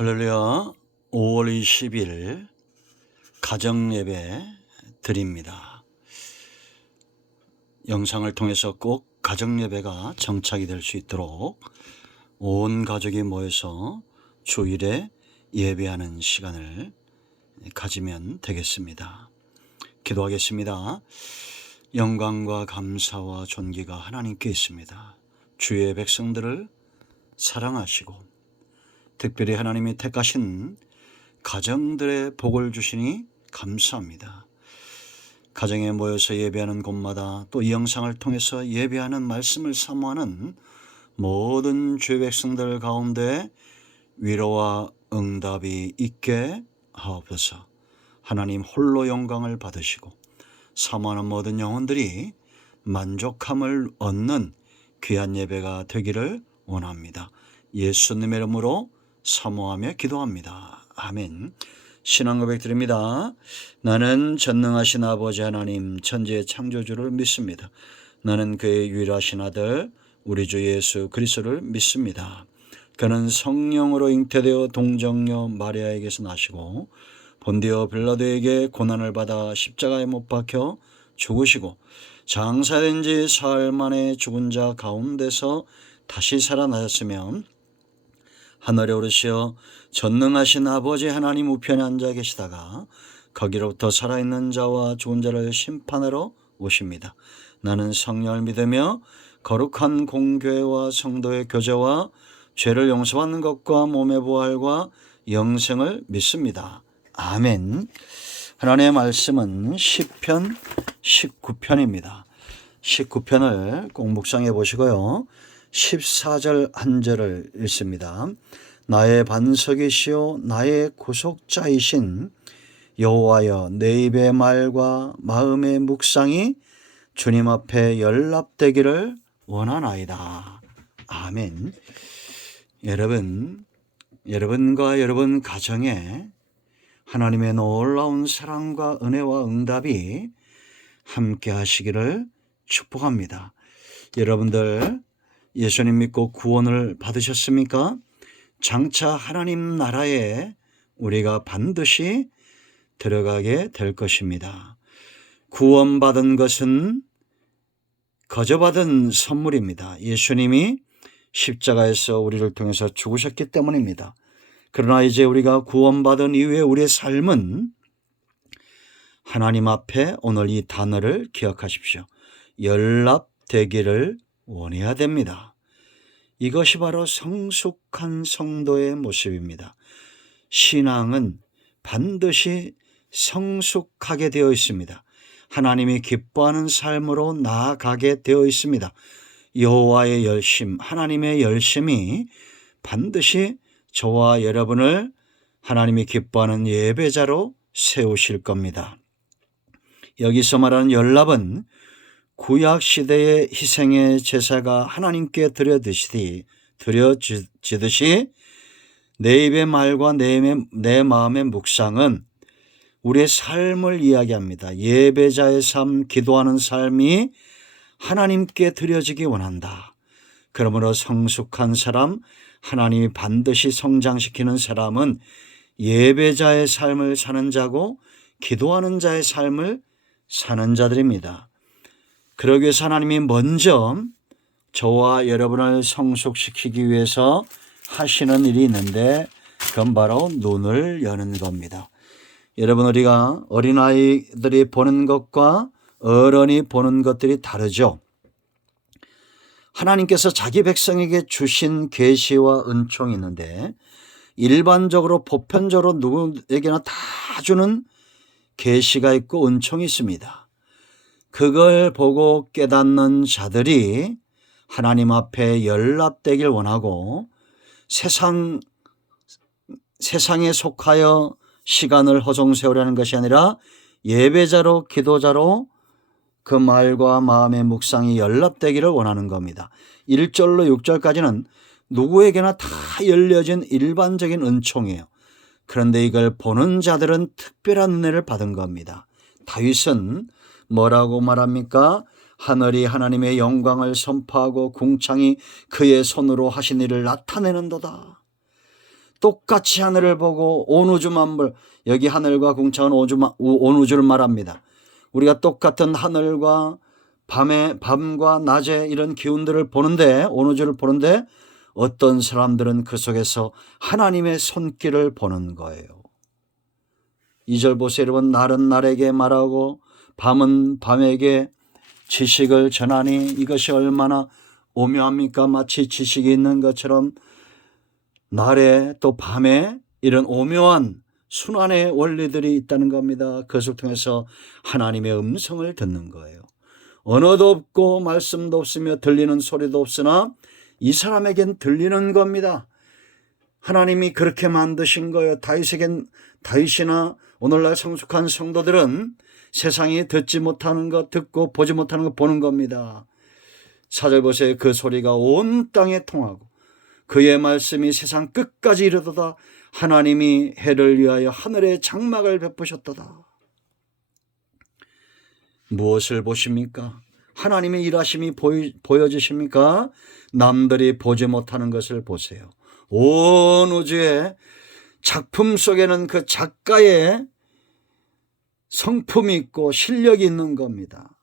할렐루야. 5월 20일 가정예배 드립니다. 영상을 통해서 꼭 가정예배가 정착이 될 수 있도록 온 가족이 모여서 주일에 예배하는 시간을 가지면 되겠습니다. 기도하겠습니다. 영광과 감사와 존귀가 하나님께 있습니다. 주의 백성들을 사랑하시고 특별히 하나님이 택하신 가정들의 복을 주시니 감사합니다. 가정에 모여서 예배하는 곳마다 또 이 영상을 통해서 예배하는 말씀을 사모하는 모든 주의 백성들 가운데 위로와 응답이 있게 하옵소서. 하나님 홀로 영광을 받으시고 사모하는 모든 영혼들이 만족함을 얻는 귀한 예배가 되기를 원합니다. 예수님의 이름으로 사모하며 기도합니다. 아멘. 신앙 고백 드립니다. 나는 전능하신 아버지 하나님 천지의 창조주를 믿습니다. 나는 그의 유일하신 아들 우리 주 예수 그리스도를 믿습니다. 그는 성령으로 잉태되어 동정녀 마리아에게서 나시고 본디오 빌라도에게 고난을 받아 십자가에 못 박혀 죽으시고 장사된 지 사흘 만에 죽은 자 가운데서 다시 살아나셨으며 하늘에 오르시어 전능하신 아버지 하나님 우편에 앉아 계시다가 거기로부터 살아있는 자와 죽은 자를 심판하러 오십니다. 나는 성령을 믿으며 거룩한 공교회와 성도의 교제와 죄를 용서받는 것과 몸의 부활과 영생을 믿습니다. 아멘. 하나님의 말씀은 시편 19편입니다. 19편을 꼭 묵상해 보시고요. 14절 한 절을 읽습니다. 나의 반석이시오 나의 구속자이신 여호와여 내 입의 말과 마음의 묵상이 주님 앞에 연락되기를 원하나이다. 아멘. 여러분과 여러분 가정에 하나님의 놀라운 사랑과 은혜와 응답이 함께 하시기를 축복합니다. 여러분들 예수님 믿고 구원을 받으셨습니까? 장차 하나님 나라에 우리가 반드시 들어가게 될 것입니다. 구원받은 것은 거저받은 선물입니다. 예수님이 십자가에서 우리를 통해서 죽으셨기 때문입니다. 그러나 이제 우리가 구원받은 이후에 우리의 삶은 하나님 앞에 오늘 이 단어를 기억하십시오. 연락되기를 원해야 됩니다. 이것이 바로 성숙한 성도의 모습입니다. 신앙은 반드시 성숙하게 되어 있습니다. 하나님이 기뻐하는 삶으로 나아가게 되어 있습니다. 여호와의 열심, 하나님의 열심이 반드시 저와 여러분을 하나님이 기뻐하는 예배자로 세우실 겁니다. 여기서 말하는 연락은 구약시대의 희생의 제사가 하나님께 드려지듯이 내 입의 말과 내 마음의 묵상은 우리의 삶을 이야기합니다. 예배자의 삶, 기도하는 삶이 하나님께 드려지기 원한다. 그러므로 성숙한 사람, 하나님이 반드시 성장시키는 사람은 예배자의 삶을 사는 자고 기도하는 자의 삶을 사는 자들입니다. 그러기 위해서 하나님이 먼저 저와 여러분을 성숙시키기 위해서 하시는 일이 있는데 그건 바로 눈을 여는 겁니다. 여러분 우리가 어린아이들이 보는 것과 어른이 보는 것들이 다르죠. 하나님께서 자기 백성에게 주신 계시와 은총이 있는데 일반적으로 보편적으로 누구에게나 다 주는 계시가 있고 은총이 있습니다. 그걸 보고 깨닫는 자들이 하나님 앞에 연락되길 원하고 세상에 속하여 시간을 허송세우려는 것이 아니라 예배자로 기도자로 그 말과 마음의 묵상이 연락되기를 원하는 겁니다. 1절로 6절까지는 누구에게나 다 열려진 일반적인 은총이에요. 그런데 이걸 보는 자들은 특별한 은혜를 받은 겁니다. 다윗은 뭐라고 말합니까? 하늘이 하나님의 영광을 선포하고 궁창이 그의 손으로 하신 일을 나타내는도다. 똑같이 하늘을 보고 온 우주 만물, 여기 하늘과 궁창은 온 우주를 말합니다. 우리가 똑같은 하늘과 밤과 낮에 이런 기운들을 보는데, 온 우주를 보는데 어떤 사람들은 그 속에서 하나님의 손길을 보는 거예요. 2절 보세요 여러분. 날은 날에게 말하고 밤은 밤에게 지식을 전하니 이것이 얼마나 오묘합니까? 마치 지식이 있는 것처럼 날에 또 밤에 이런 오묘한 순환의 원리들이 있다는 겁니다. 그것을 통해서 하나님의 음성을 듣는 거예요. 언어도 없고 말씀도 없으며 들리는 소리도 없으나 이 사람에겐 들리는 겁니다. 하나님이 그렇게 만드신 거예요. 다윗이나 오늘날 성숙한 성도들은 세상이 듣지 못하는 것 듣고 보지 못하는 것 보는 겁니다. 4절 보세요. 그 소리가 온 땅에 통하고 그의 말씀이 세상 끝까지 이르도다. 하나님이 해를 위하여 하늘에 장막을 베푸셨도다. 무엇을 보십니까? 하나님의 일하심이 보여지십니까? 남들이 보지 못하는 것을 보세요. 온 우주의 작품 속에는 그 작가의 성품이 있고 실력이 있는 겁니다.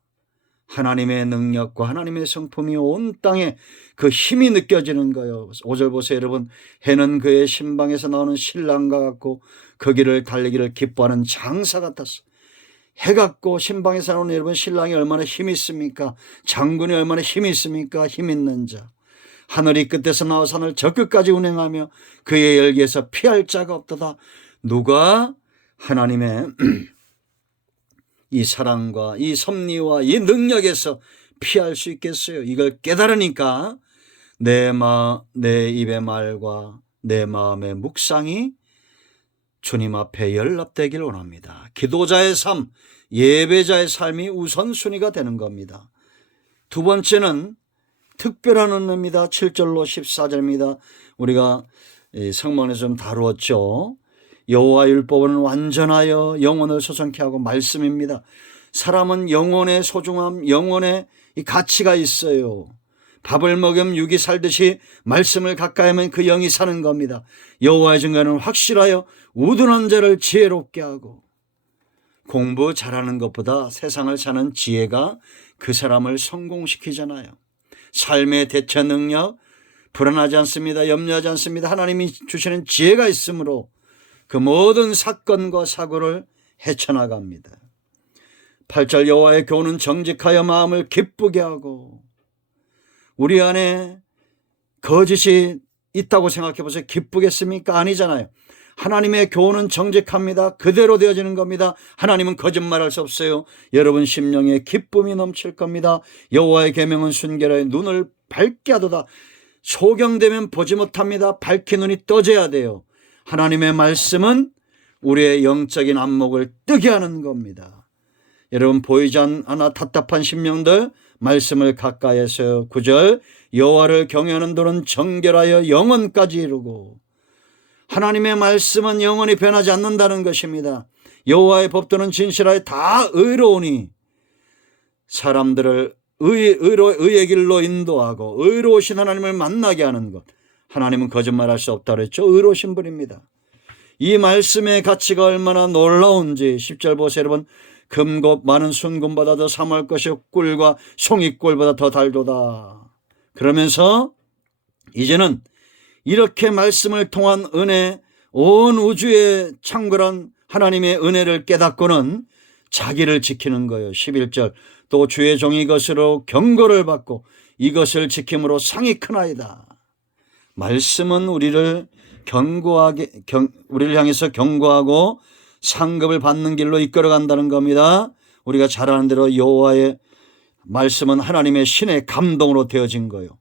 하나님의 능력과 하나님의 성품이 온 땅에 그 힘이 느껴지는 거예요. 5절 보세요 여러분. 해는 그의 신방에서 나오는 신랑과 같고 그 길을 달리기를 기뻐하는 장사 같았어. 해 같고 신방에서 나오는 여러분 신랑이 얼마나 힘이 있습니까? 장군이 얼마나 힘이 있습니까? 힘 있는 자. 하늘이 끝에서 나와서 하늘 저 끝까지 운행하며 그의 열기에서 피할 자가 없도다. 누가 하나님의 이 사랑과 이 섭리와 이 능력에서 피할 수 있겠어요? 이걸 깨달으니까 내 입의 말과 내 마음의 묵상이 주님 앞에 연락되길 원합니다. 기도자의 삶, 예배자의 삶이 우선순위가 되는 겁니다. 두 번째는 특별한 은혜입니다. 7절로 14절입니다. 우리가 성문에서 좀 다루었죠. 여호와 율법은 완전하여 영혼을 소성케 하고 말씀입니다. 사람은 영혼의 소중함, 영혼의 이 가치가 있어요. 밥을 먹으면 육이 살듯이 말씀을 가까이 하면 그 영이 사는 겁니다. 여호와의 증거는 확실하여 우둔한 자를 지혜롭게 하고 공부 잘하는 것보다 세상을 사는 지혜가 그 사람을 성공시키잖아요. 삶의 대처 능력 불안하지 않습니다. 염려하지 않습니다. 하나님이 주시는 지혜가 있으므로 그 모든 사건과 사고를 헤쳐나갑니다. 8절 여호와의 교훈은 정직하여 마음을 기쁘게 하고 우리 안에 거짓이 있다고 생각해 보세요. 기쁘겠습니까? 아니잖아요. 하나님의 교훈은 정직합니다. 그대로 되어지는 겁니다. 하나님은 거짓말할 수 없어요. 여러분 심령에 기쁨이 넘칠 겁니다. 여호와의 계명은 순결하여 눈을 밝게 하도다. 소경되면 보지 못합니다. 밝게 눈이 떠져야 돼요. 하나님의 말씀은 우리의 영적인 안목을 뜨게 하는 겁니다. 여러분 보이지 않아 답답한 심령들 말씀을 가까이 해서요. 9절 여호와를 경외하는 도는 정결하여 영원까지 이루고 하나님의 말씀은 영원히 변하지 않는다는 것입니다. 여호와의 법도는 진실하여 다 의로우니 사람들을 의의 길로 인도하고 의로우신 하나님을 만나게 하는 것. 하나님은 거짓말할 수 없다고 했죠. 의로우신 분입니다. 이 말씀의 가치가 얼마나 놀라운지 10절 보세요 여러분. 금곱 많은 순금보다 더 사모할 것이 꿀과 송이꿀보다 더 달도다. 그러면서 이제는 이렇게 말씀을 통한 은혜, 온 우주의 창궐한 하나님의 은혜를 깨닫고는 자기를 지키는 거예요. 11절 또 주의 종이 이것으로 경고를 받고 이것을 지킴으로 상이 크나이다. 말씀은 우리를 우리를 향해서 경고하고 상급을 받는 길로 이끌어간다는 겁니다. 우리가 잘 아는 대로 여호와의 말씀은 하나님의 신의 감동으로 되어진 거예요.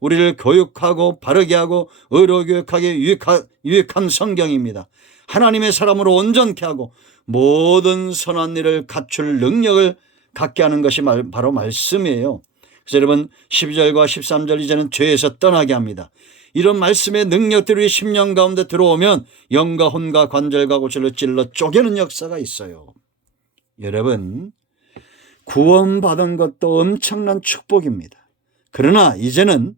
우리를 교육하고 바르게 하고 의로 교육하게 유익한 성경입니다. 하나님의 사람으로 온전케 하고 모든 선한 일을 갖출 능력을 갖게 하는 것이 바로 말씀이에요. 그래서 여러분 12절과 13절 이제는 죄에서 떠나게 합니다. 이런 말씀의 능력들이 심령 가운데 들어오면 영과 혼과 관절과 고철을 찔러 쪼개는 역사가 있어요. 여러분 구원받은 것도 엄청난 축복입니다. 그러나 이제는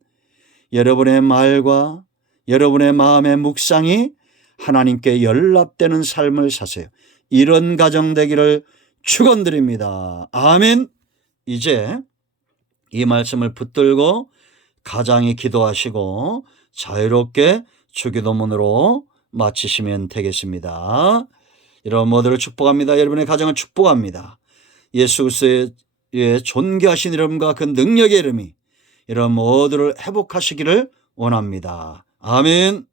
여러분의 말과 여러분의 마음의 묵상이 하나님께 연락되는 삶을 사세요. 이런 가정 되기를 축원드립니다. 아멘. 이제 이 말씀을 붙들고 가장히 기도하시고 자유롭게 주기도문으로 마치시면 되겠습니다. 여러분 모두를 축복합니다. 여러분의 가정을 축복합니다. 예수 그리스도의 존귀하신 이름과 그 능력의 이름이 여러분 모두를 회복하시기를 원합니다. 아멘.